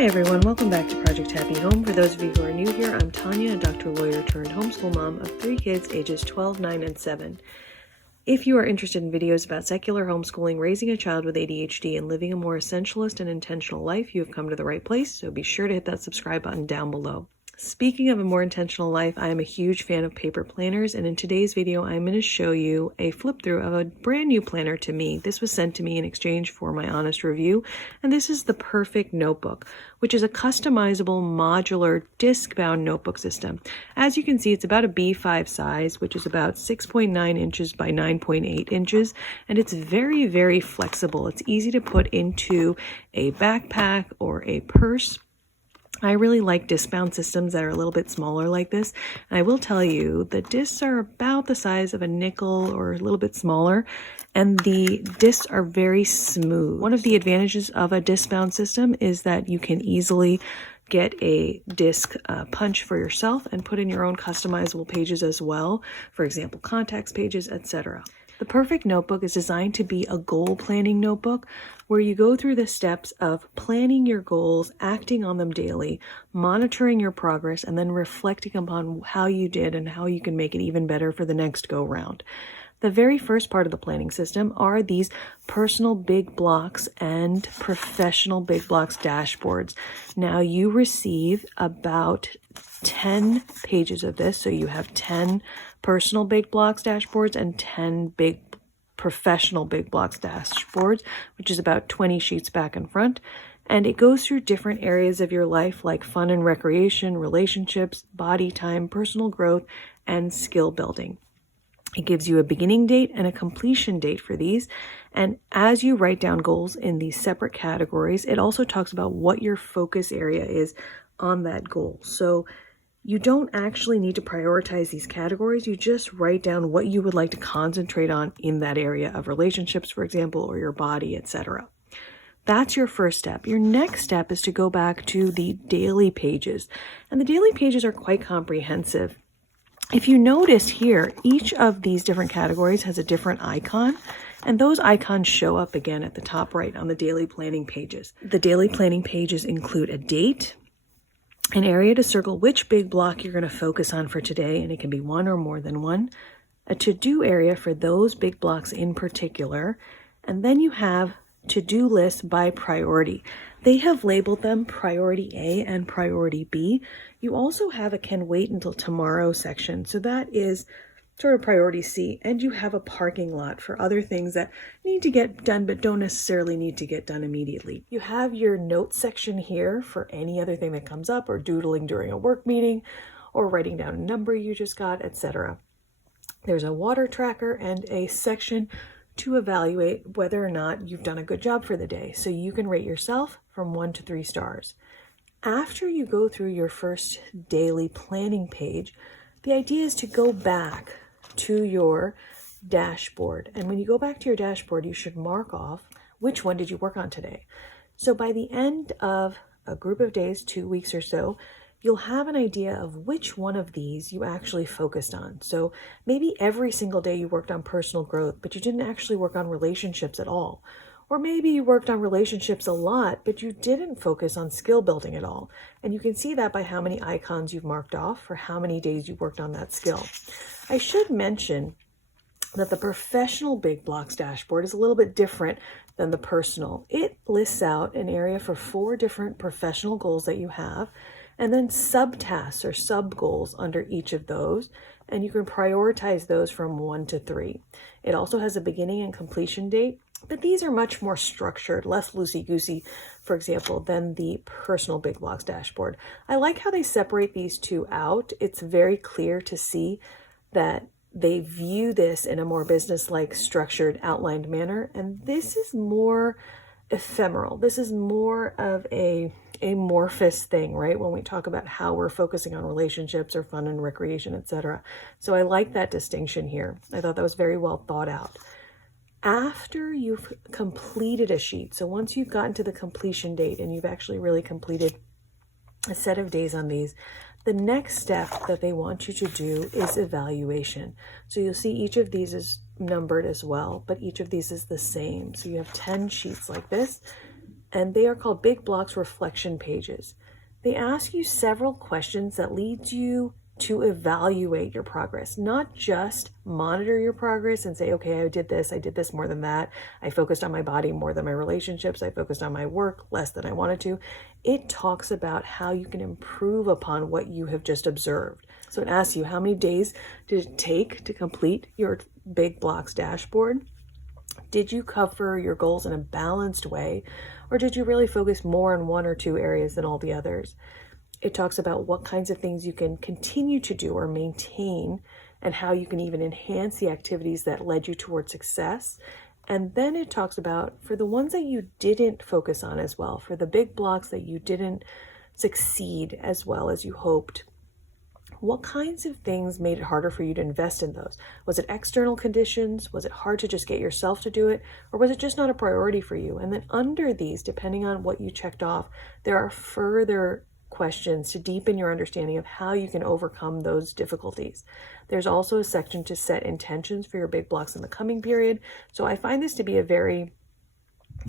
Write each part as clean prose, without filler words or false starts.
Hi everyone, welcome back to Project Happy Home. For those of you who are new here, I'm Tanya, a doctor, lawyer turned homeschool mom of 3 kids ages 12, 9, and 7. If you are interested in videos about secular homeschooling, raising a child with ADHD, and living a more essentialist and intentional life, you have come to the right place, so be sure to hit that subscribe button down below. Speaking of a more intentional life, I am a huge fan of paper planners, and in today's video, I'm going to show you a flip through of a brand new planner to me. This was sent to me in exchange for my honest review, and this is the Perfect Notebook, which is a customizable modular disc-bound notebook system. As you can see, it's about a B5 size, which is about 6.9 inches by 9.8 inches, and it's very, very flexible. It's easy to put into a backpack or a purse. I really like disc-bound systems that are a little bit smaller like this. And I will tell you, the discs are about the size of a nickel or a little bit smaller, and the discs are very smooth. One of the advantages of a disc-bound system is that you can easily get a disc punch for yourself and put in your own customizable pages as well. For example, contacts pages, etc. The Perfect Notebook is designed to be a goal planning notebook where you go through the steps of planning your goals, acting on them daily, monitoring your progress, and then reflecting upon how you did and how you can make it even better for the next go round. The very first part of the planning system are these personal big blocks and professional big blocks dashboards. Now you receive about 10 pages of this, so you have 10 personal big blocks dashboards and 10 big professional big blocks dashboards, which is about 20 sheets back and front. And it goes through different areas of your life like fun and recreation, relationships, body time, personal growth, and skill building. It gives you a beginning date and a completion date for these. And as you write down goals in these separate categories, it also talks about what your focus area is on that goal. So you don't actually need to prioritize these categories. You just write down what you would like to concentrate on in that area of relationships, for example, or your body, etc. That's your first step. Your next step is to go back to the daily pages. And the daily pages are quite comprehensive. If you notice here, each of these different categories has a different icon, and those icons show up again at the top right on the daily planning pages. The daily planning pages include a date, an area to circle which big block you're going to focus on for today, and it can be one or more than one, a to-do area for those big blocks in particular, and then you have to-do lists by priority. They have labeled them priority A and priority B. You also have a can wait until tomorrow section. So that is sort of priority C. And you have a parking lot for other things that need to get done but don't necessarily need to get done immediately. You have your notes section here for any other thing that comes up or doodling during a work meeting or writing down a number you just got, etc. There's a water tracker and a section to evaluate whether or not you've done a good job for the day. So you can rate yourself from 1 to 3 stars. After you go through your first daily planning page, the idea is to go back to your dashboard. And when you go back to your dashboard, you should mark off which one did you work on today. So by the end of a group of days, 2 weeks or so, you'll have an idea of which one of these you actually focused on. So maybe every single day you worked on personal growth, but you didn't actually work on relationships at all. Or maybe you worked on relationships a lot, but you didn't focus on skill building at all. And you can see that by how many icons you've marked off for how many days you worked on that skill. I should mention that the professional big blocks dashboard is a little bit different than the personal. It lists out an area for 4 different professional goals that you have, and then subtasks or sub-goals under each of those, and you can prioritize those from 1 to 3. It also has a beginning and completion date, but these are much more structured, less loosey-goosey, for example, than the personal big blocks dashboard. I like how they separate these two out. It's very clear to see that they view this in a more business-like, structured, outlined manner, and this is more ephemeral. This is more of a amorphous thing, right? When we talk about how we're focusing on relationships or fun and recreation, etc. So I like that distinction here. I thought that was very well thought out. After you've completed a sheet, so once you've gotten to the completion date and you've actually really completed a set of days on these, the next step that they want you to do is evaluation. So you'll see each of these is numbered as well, but each of these is the same. So you have 10 sheets like this. and they are called Big Blocks Reflection Pages. They ask you several questions that leads you to evaluate your progress, not just monitor your progress and say, okay, I did this more than that. I focused on my body more than my relationships. I focused on my work less than I wanted to. It talks about how you can improve upon what you have just observed. So it asks you, how many days did it take to complete your Big Blocks dashboard? Did you cover your goals in a balanced way, or did you really focus more on one or two areas than all the others? It talks about what kinds of things you can continue to do or maintain, and how you can even enhance the activities that led you towards success. And then it talks about, for the ones that you didn't focus on as well, for the big blocks that you didn't succeed as well as you hoped, what kinds of things made it harder for you to invest in those? Was it external conditions? Was it hard to just get yourself to do it? Or was it just not a priority for you? And then under these, depending on what you checked off, there are further questions to deepen your understanding of how you can overcome those difficulties. There's also a section to set intentions for your big blocks in the coming period. So I find this to be a very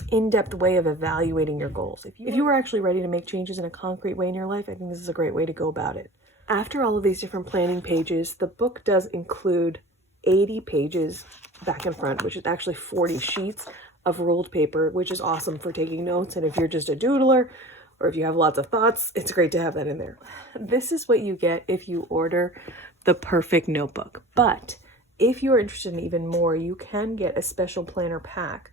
in-depth way of evaluating your goals. If you are actually ready to make changes in a concrete way in your life, I think this is a great way to go about it. After all of these different planning pages, the book does include 80 pages back and front, which is actually 40 sheets of ruled paper, which is awesome for taking notes. And if you're just a doodler, or if you have lots of thoughts, it's great to have that in there. This is what you get if you order the perfect notebook. But if you're interested in even more, you can get a special planner pack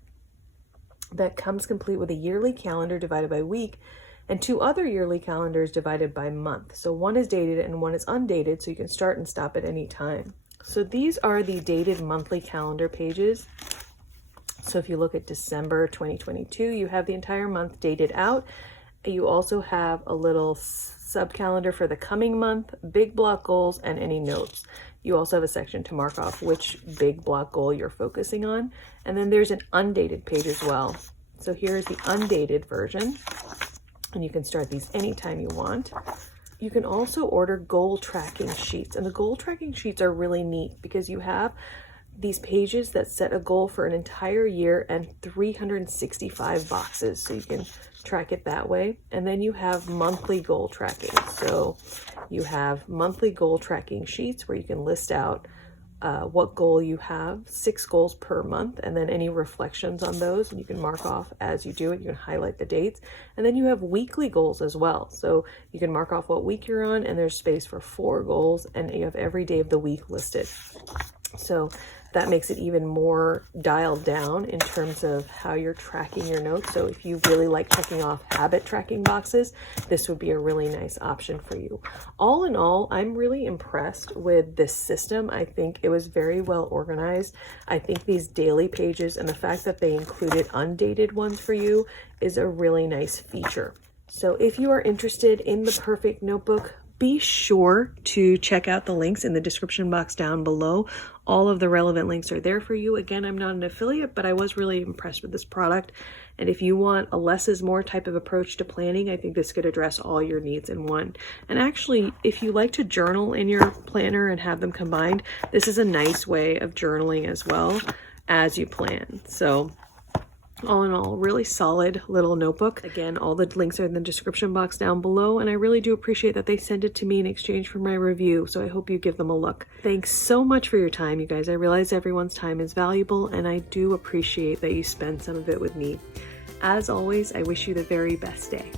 that comes complete with a yearly calendar divided by week and 2 other yearly calendars divided by month. So one is dated and one is undated, so you can start and stop at any time. So these are the dated monthly calendar pages. So if you look at December 2022, you have the entire month dated out. You also have a little sub-calendar for the coming month, big block goals, and any notes. You also have a section to mark off which big block goal you're focusing on. And then there's an undated page as well. So here's the undated version, and you can start these anytime you want. You can also order goal tracking sheets, and the goal tracking sheets are really neat because you have these pages that set a goal for an entire year and 365 boxes, so you can track it that way. And then you have monthly goal tracking. So you have monthly goal tracking sheets where you can list out what goal you have, 6 goals per month, and then any reflections on those, and you can mark off as you do it. You can highlight the dates. And then you have weekly goals as well. So you can mark off what week you're on, and there's space for 4 goals, and you have every day of the week listed. So that makes it even more dialed down in terms of how you're tracking your notes. So if you really like checking off habit tracking boxes, this would be a really nice option for you. All in all, I'm really impressed with this system. I think it was very well organized. I think these daily pages and the fact that they included undated ones for you is a really nice feature. So if you are interested in the perfect notebook, be sure to check out the links in the description box down below. All of the relevant links are there for you. Again, I'm not an affiliate, but I was really impressed with this product. And if you want a less is more type of approach to planning, I think this could address all your needs in one. And actually, if you like to journal in your planner and have them combined, this is a nice way of journaling as well as you plan. So all in all, really solid little notebook. Again, all the links are in the description box down below, and I really do appreciate that they sent it to me in exchange for my review, so I hope you give them a look. Thanks so much for your time, you guys. I realize everyone's time is valuable, and I do appreciate that you spend some of it with me. As always, I wish you the very best day.